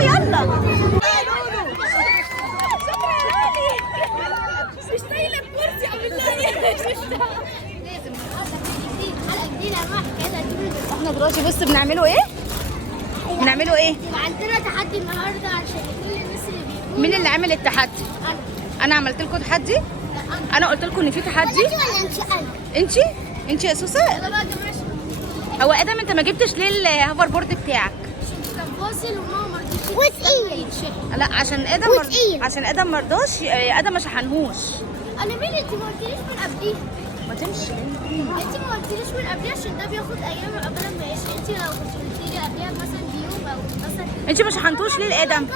يلا. مش طايله الكرسي احنا دلوقتي بص بنعملوا ايه؟ بنعملوا ايه؟ عندنا تحدي النهارده عشان كل الناس اللي بيقولوا. مين اللي عمل التحدي؟ انا عملت لكم تحدي؟ انا قلت لكم ان في تحدي؟ انت يا سوسه؟ يلا بقى يا جماعه. هو ادم انت ما جبتش ليه الهوفر بورد بتاعك؟ كان فاصل وماما ما رضتش وتقيل. لا عشان ادم ما رضاش، ادم ما شحنهوش. انا مين انت ما قلتليش من قبليه؟ ما تمشي انت ما قلتليش من قبليه عشان ده بياخد ايام قبل ما يعيش. انت لو كنت قلتي لي قبلها مثلا بيوم او مثلا. انت ما شحنتوش ليه لادم؟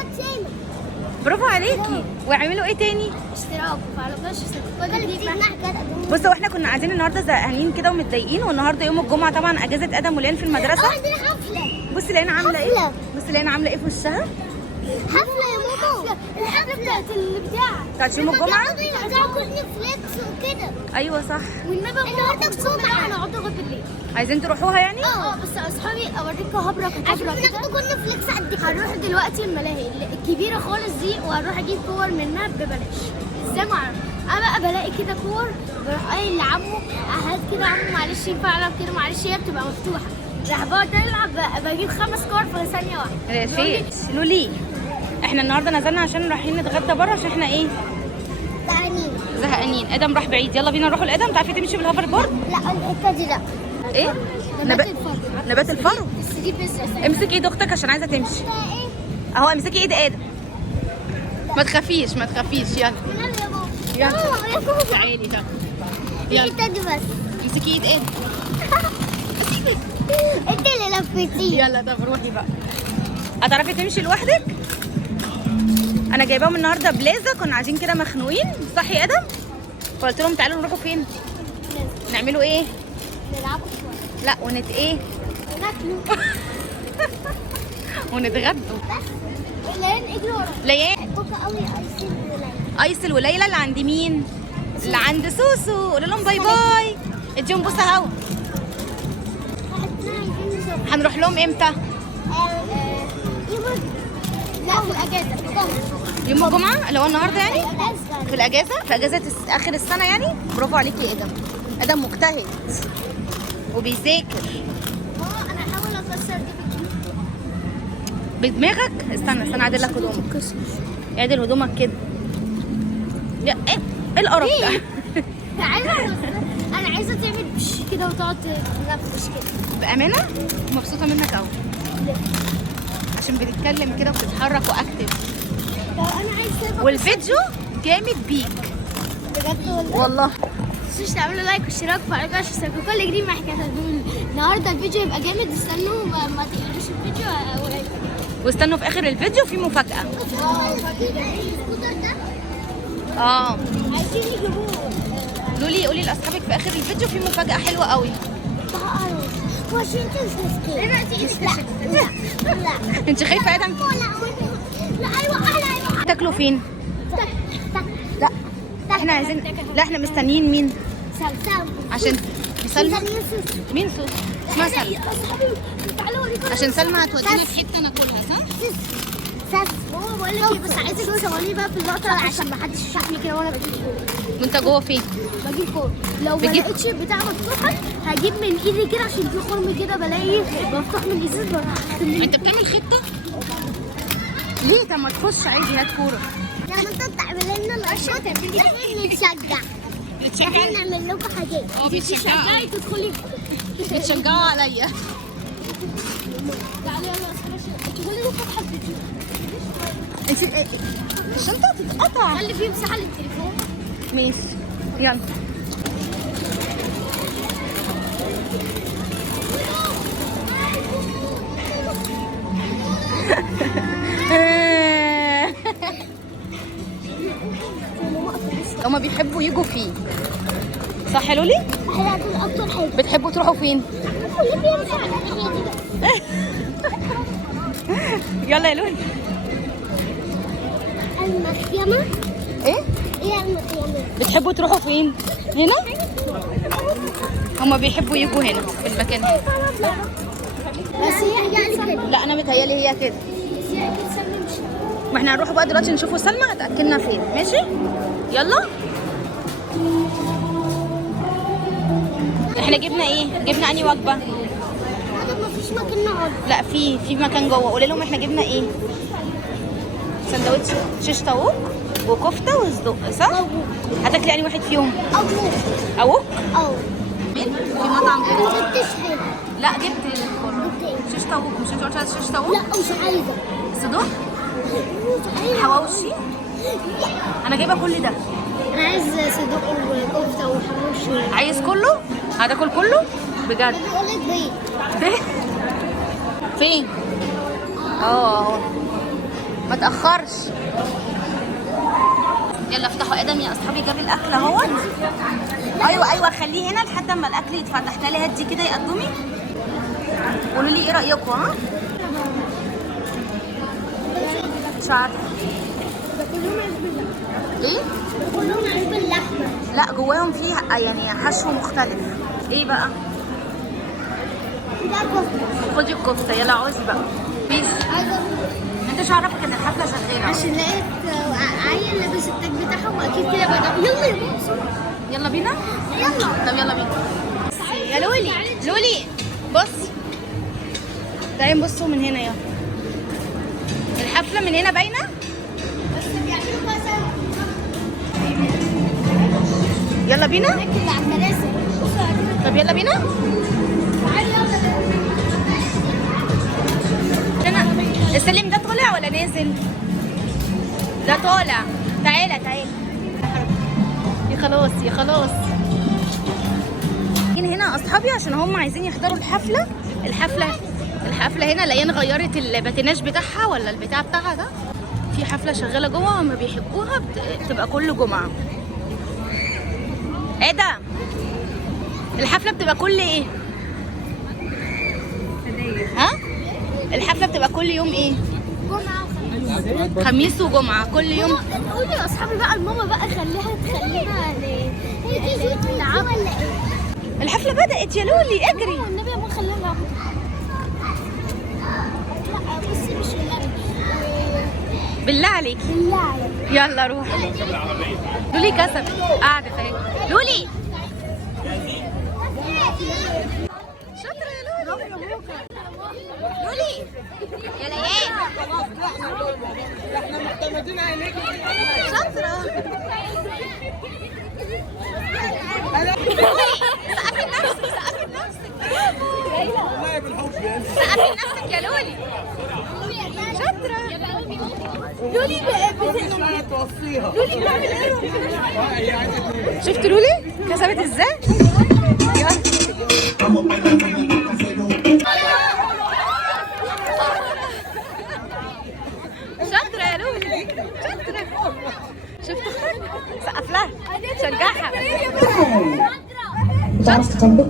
برافو عليكي. ويعملوا ايه تاني؟ اشتراك معرفناش بصوا احنا كنا قاعدين النهارده زهقانين كده ومتضايقين، والنهارده يوم الجمعه طبعا اجازه ادم وليان في المدرسه. عندنا حفله. بصي ليان عامله ايه؟ بصي ليان عامله ايه في وشها؟ حفله يا ماما. الحفله بتاعت البتاع بتاعت يوم الجمعه؟ بتاع كورني فليكس وكده. ايوه صح. والنبي النهارده الصبح هنقعد لغايه بالليل. عايزين تروحوها يعني؟ بس اصحابي اوريك هبره كده كورني فليكس قد كده. هنروح دلوقتي الملاهي الكبيره خالص دي، وهنروح اجيب كور منها ببلاش. ازاي ما اعرف. انا بقى بلاقي كده كور بروح قايل لعمه هات كده عمو معلش ينفع العب كده معلش، هي بتبقى مفتوحه. راح بقعد العب بجيب 5 كور في ثانيه واحده. يا شيخ لولي احنا النهارده نزلنا عشان رايحين نتغدى بره عشان احنا ايه؟ زهقانين. ادم راح بعيد. يلا بينا نروحوا لادم. تعرفي تمشي بالهوفر بورد؟ لا الحته دي لا. ايه؟ نبات الفرو. بس دي بس امسكي ايد اختك عشان عايزه تمشي. اهو امسكي ايد ادم. ما تخافيش ما تخافيش. يلا يلا تعالي يلا. الحته دي بس. امسكي ايد ادم. انت اللي لفتيه. يلا طب روحي بقى. هتعرفي تمشي لوحدك؟ انا جايباهم النهارده بليزه. كنا قاعدين كده مخنوقين صح يا ادم؟ فقلت لهم تعالوا نروحوا فين؟ نعملوا ايه؟ نلعبوا شويه. لا ايه؟ ناكلوا. ونتغدوا. بس ليان اجري ورا. ليان بكره قوي ايسل وليلى. ايسل وليلى اللي عند مين؟ اللي عند سوسو. قولوا لهم باي باي. اديهم بوسه هوا. هنروح لهم امتى؟ لا في الاجازه. يوم الجمعه اللي هو النهارده يعني؟ في الاجازه؟ في اجازه اخر السنه يعني؟ برافو عليكي يا ادم. ادم مجتهد وبيذاكر. انا هحاول اكسر دي بدماغك. استنى اعدل لك هدومك. اعدل هدومك كده. يا ايه القرف ده؟ انا عايزه تعمل بش كده وتقعد تنفش كده. بامانه مبسوطه منك قوي عشان بتتكلم كده وبتتحرك واكتف. انا عايزه والفيديو جامد بيك بجد والله. مش تعملوا لايك واشتراك في قناه عشان كل جديد مع حكايات النهارده الفيديو يبقى جامد. استنوا ما تقلقوش الفيديو قريب. واستنوا في اخر الفيديو في مفاجاه. السكوتر ده عايزين يجيبوه. لولي قولي لاصحابك في اخر الفيديو في مفاجاه حلوه قوي. واشنطن لا انت خايفه يا ادم؟ لا ايوه تاكلوا فين؟ لا احنا عايزين. لا احنا مستنيين مين؟ عشان سلمى. مين سوس؟ اسمها سلمى. عشان سلمى هتودينا في حته ناكلها صح؟ هو بقول لك بس عايزك تصوري بقى في اللقطه عشان ما حدش يشوفني كده وانا بجيب كور. وانت جوه فين؟ بجيب كور. لو ما لقيتش البتاع مفتوحه هجيب من ايدي كده عشان في خرم كده بلاقيه مفتوح من الازاز بروح. انت بتعمل خطه؟ ليه؟ طب ما تخش عادي هات كوره. لما انت تعمل لنا الاشياء نتشجع. احنا نعمل لكم حاجات. تشجعي تدخلي. بتشجعوا عليا. تعالي يلا ادخلي لكم حبتين. انت الشنطه هتتقطع. خلي فيه مساحه للتليفون. ماشي يلا. هما بيحبوا يجوا فيه صح يا لولي؟ احنا دول اكتر حاجه. بتحبوا تروحوا فين؟ اللي فيه مساحه الناحيه دي بس. يلا يا لولي. المخيمه. ايه المخيمه؟ بتحبوا تروحوا فين؟ هنا؟ هما بيحبوا يجوا هنا في المكان هنا. بس هي يعني كده. لا انا متهيالي هي كده. بس هي اكيد سلمى مش ما احنا هنروح بقى دلوقتي نشوفوا سلمى هتاكلنا فين. ماشي يلا. احنا جبنا ايه؟ جبنا انهي وجبه؟ هذا مفيش مكان نقعد. لا في مكان جوه. قولي لهم احنا جبنا ايه. سندوتش شيش طاووق وكفته وصدق صح؟ هتاكلي انهي واحد فيهم؟ اوك مين؟ في مطعم ما كده. جبتش حاجه. لا جبت شيش طاووق. مش انت قلت عايز شيش طاووق؟ لا مش عايزه. صدق؟ مش عايزه. حواوشي؟ انا جايبه كل ده. انا عايز صدق وكفته وحواوشي. عايز كله؟ هتاكل كله؟ بجد؟ بقول لك بيت. فين؟ اه ما تاخرش. يلا افتحوا ادم يا اصحابي. جاب الاكل اهو. ايوه خليه هنا لحد اما الاكل يتفتح. تعالي هدي كده يا قدومي. قولوا لي ايه رايكم. ها مش عارفه ده كلهم عيش باللحمه. ايه. كلهم عيش باللحمه. لا جواهم فيه يعني حشو مختلف. ايه بقى؟ ده كفته. خدي الكفته. يلا عوزي بقى بيس. عايزه انت مش عارفك ان الحفله شغاله. عشان لقيت عيل لابس التاج بتاعهم واكيد كده بدأ. يلا يا بابا. يلا بينا. يلا. طب يلا بينا. يا لولي لولي بص. تعالي نبصوا من هنا. يلا الحفله من هنا باينه. بس بيعملوا مثلا يلا بينا. اللي على المدرسه. طب يلا بينا. تعالي يلا. السلم ده طالع ولا نازل؟ ده طالع. تعالى يا خلاص يا خلاص. هنا اصحابي عشان هم عايزين يحضروا الحفله هنا. لقينا غيرت الباتيناج بتاعها ولا البتاع بتاعها ده. في حفله شغاله جوه وما بيحبوها بتبقى كل جمعه. ايه ده؟ الحفله بتبقى كل ايه؟ ها؟ الحفله بتبقى كل يوم ايه؟ جمعه وخميس. خميس وجمعه كل يوم. قولي يا اصحابي بقى الماما بقى تخلينا نلعب ولا ايه؟ الحفله بدات يا لولي. اجري. والنبي يا ماما خلينا نلعب. لا بصي مش النبي. بالله عليك. بالله عليك. يلا روح. لولي كسبت. قاعده اهي. لولي شاطره يا لولي. لولي يا ليان. احنا معتمدين عليك. شاطره. سقفي لنفسك. والله بالحب يعني. سقفي لنفسك يا لولي. شاطره. لولي لا توصيها. هي عايزه تنام. شفت لولي كسبت ازاي؟ يلا. شاطرة يا لولي. شاطرة. شفت سقف لها شجعها. تعرف تطبق؟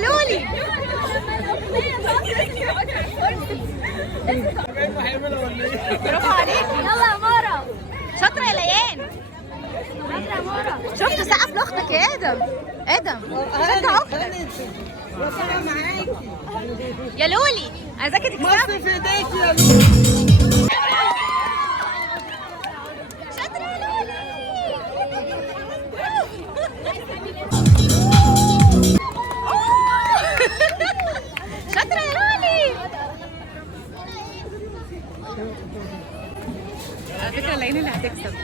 لولي برافو عليك. يلا يا مارا. شاطرة يا ليان. شاطرة يا مارا. شفت سقف لاختك يا ادم. شجع اختك ربنا معاكي. يا لولي. عايزاكي تكسبي. مصر في ايديك يا لولي. شاطرة يا لولي. شاطرة يا لولي. على فكرة العين اللي هتكسب.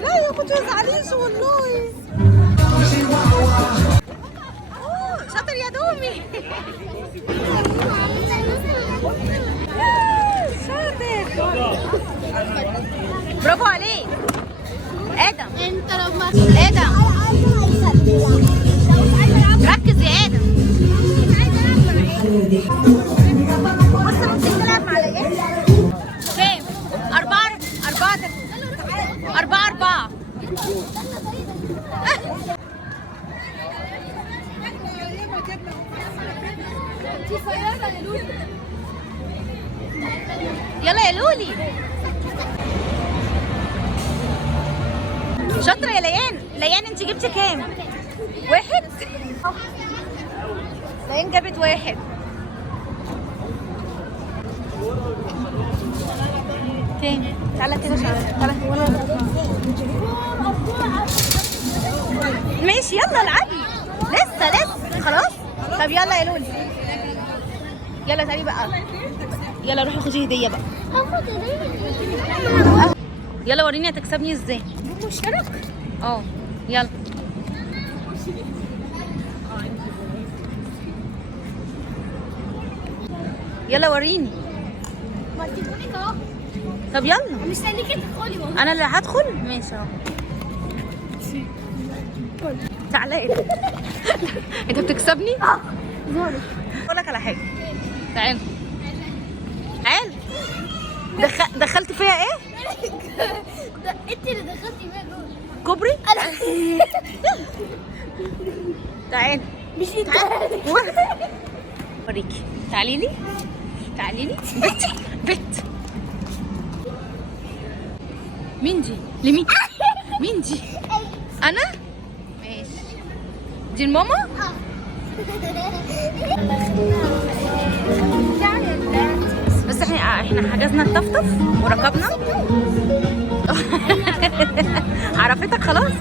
لا يا ما تزعليش والله. شاطر يا دومي. شاطر. برافو عليك ادم. انت لو ما ادم ركز يا ادم. بص ممكن تلعب مع ايه؟ كام؟ 4 4 4 4. يلا يا لولي. شاطرة يا ليان. ليان انت جبتي كام؟ 1. ليان جابت 1. تاني. تعالى كده تعالى. ماشي يلا العبي. لسه خلاص. طب يلا يا لولي. يلا تعالي بقى. يلا روحي خدي هدية بقى. يلا وريني هتكسبني ازاي. مشترك. يلا. يلا وريني. ما تجيبوني اهو. طب يلا. مستنيكي تدخلي والله. انا اللي هدخل. ماشي اهو. تعالى. انت بتكسبني؟ اقول لك على حاجه. تعال. دخلت فيها ايه؟ انت اللي دخلتي فيها جوه. كوبري؟ تعال. مش انت. اوريكي. تعالي لي. بت. مين دي؟ لمين؟ مين دي؟ انا؟ ماشي. دي الماما؟ بس احنا حجزنا الطفطف وركبنا. عرفتك خلاص.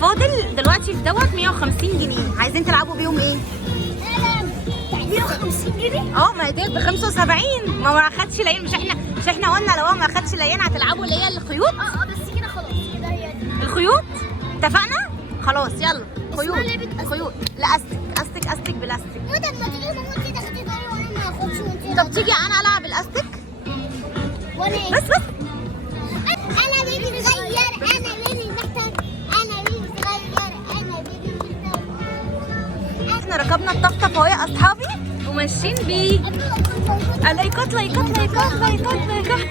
فاضل دلوقتي في دوت 150 جنيه. عايزين تلعبوا بيهم ايه؟ 150 جنيه؟ ما هي ديت ب 75. ما اخدش ليان. مش احنا قلنا لو ما اخدش ليان هتلعبوا اللي هي الخيوط. بس كده خلاص. كده هي دي الخيوط. اتفقنا؟ خلاص يلا. اسمها لعبة خيوط. لا استك بلاستيك. وده ما تيجي مامتي تاخدي بالي وانا ما اخدش وانتي. طب تيجي انا العب الاستك. وانا ايه؟ بس انا بيبي صغير. انا بيبي محتاج. احنا ركبنا الطفطف اهو يا اصحابي وماشيين بيه. لايكات. انا هتكلم لايكات.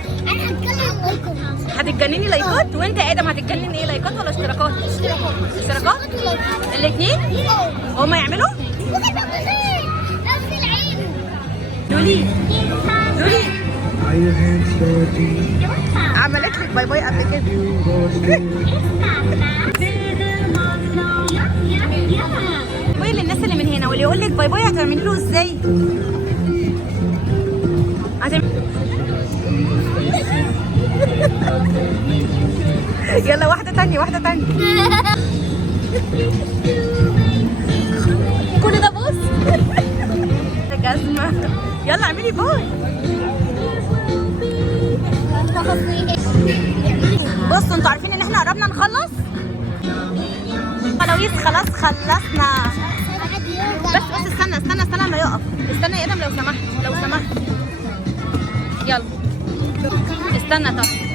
هتتجنني لايكات. وانت يا ادم هتتجنن ايه؟ لايكات ولا اشتراكات؟ اشتراكات الاثنين. هما يعملوا. لولي عملت لك باي باي قبل كده. باي للناس اللي من هنا، واللي يقول لك باي باي هتعملي له ازاي؟ يلا واحدة تانية. كل ده بص. جزمة. يلا اعملي باي. بصوا انتوا عارفين ان احنا قربنا نخلص. خلاويص خلاص خلصنا. بس استنى ما يقف. استنى يا ادم لو سمحت. يلا استنى. طب